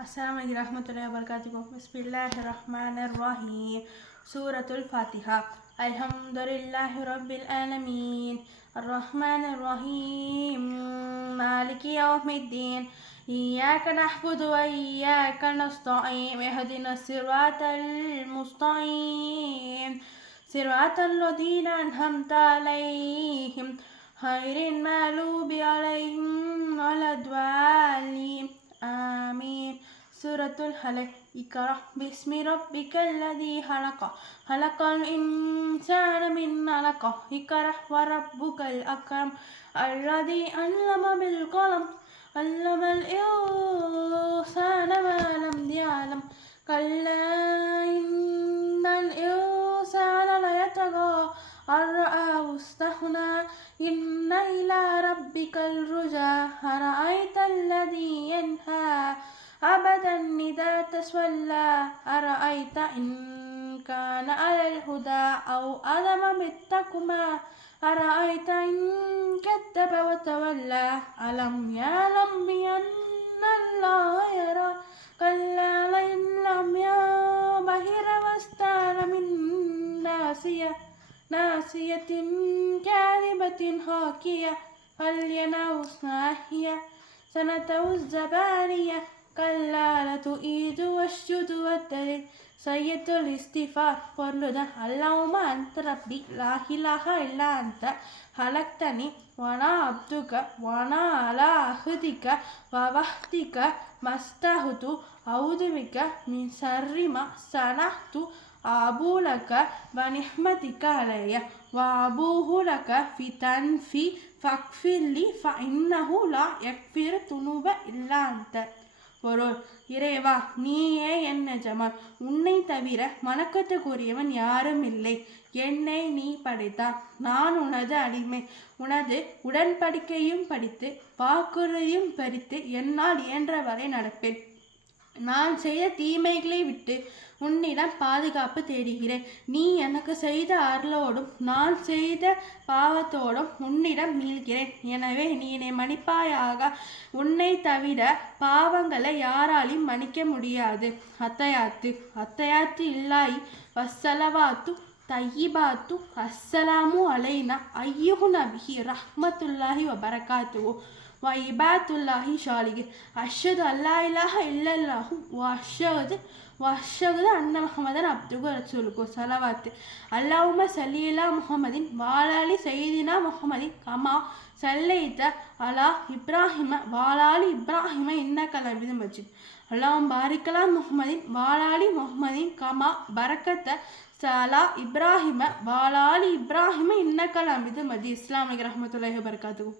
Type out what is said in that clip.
السلام عليكم ورحمة الله وبركاته. بسم الله الرحمن الرحيم. سورة الفاتحة. الحمد لله رب العالمين الرحمن الرحيم مالك يوم الدين إياك نعبد وإياك نستعين اهدنا الصراط المستقيم صراط الذين أنعمت عليهم غير المغضوب عليهم ولا الضالين آمين. سورة الحلق. اقرأ باسم ربك الذي خلق خلق الإنسان من علق اقرأ وربك الأكرم الذي علم بالقلم علم الإنسان ما لم يعلم كلا إن الإنسان ليطغى أن رآه استغنى إن إلى ربك الرجى أرأيت الذي ينهى أبدا إذا تولى أرأيت إن كان على الهدى أو أمر بالتقوى أرأيت إن كذب وتولى ألم يعلم بأن الله يرى كلا لئن لم ينته واستعن من ناسية كاذبة خاكية فلينه ناحية سنته الزبانية كلا لتؤيد والشد والدليل سيد الاستغفار பொருளுதான் اللهم أنت ربي لا إله إلا أنت خلقتني وأنا عبدك وأنا على عهدك ووعدك ما استطعت أعوذ بك من شر ما صنعت أبوء لك بنعمتك علي وأبوء لك بذنبي فاغفر لي فإنه لا يغفر الذنوب إلا أنت. பொருள்: இறைவா, நீயே என் எஜமான். உன்னை தவிர வணக்கத்துக்குரியவன் யாரும் இல்லை. என்னை நீ படைத்தாய். நான் உனது அடிமை. உனது உடன்படிக்கையும் படித்து வாக்குறுதியும் பறித்து என்னால் இயன்றவரை நடப்பேன். நான் செய்த தீமைகளை விட்டு உன்னிடம் பாதுகாப்பு தேடுகிறேன். நீ எனக்கு செய்த அருளோடும் நான் செய்த பாவத்தோடும் உன்னிடம் மீள்கிறேன். எனவே நீ என்னை மன்னிப்பாயாக. உன்னை தவிர பாவங்களை யாராலும் மன்னிக்க முடியாது. அத்தையாத்து இல்லாஹி வஸ்ஸலவாத்து தய்யிபாத்து அஸ்ஸலாமு அலைனா ஐயுஹு நபிஹி ரஹ்மத்துல்லாஹி வபரகாத்துஹு வஇபாதுல்லாஹி ஷாலிஹின் அஷ்ஹது அல்லா இலாஹ இல்லல்லாஹு வஅஷ்ஹது அன்ன முஹம்மதன் அப்துஹு ரசூலுஹு ஸலவாத்து அல்லாஹும்ம ஸல்லி அலா முஹம்மதின் வஅலா ஆலி ஸய்யிதினா முஹம்மதின் கமா ஸல்லைத அலா இப்ராஹிம வஅலா ஆலி இப்ராஹிம இன்னக ஹமீதும் மஜீத் அல்லாஹும்ம பாரிக் அலா முஹம்மதின் வஅலா ஆலி முஹம்மதின் கமா பரக்கத அலா இப்ராஹிம வஅலா ஆலி இப்ராஹிம இன்னக ஹமீதும் மஜீத். அஸ்ஸலாமு அலைக்கும் வரஹ்மத்துல்லாஹி வபரகாத்துஹு.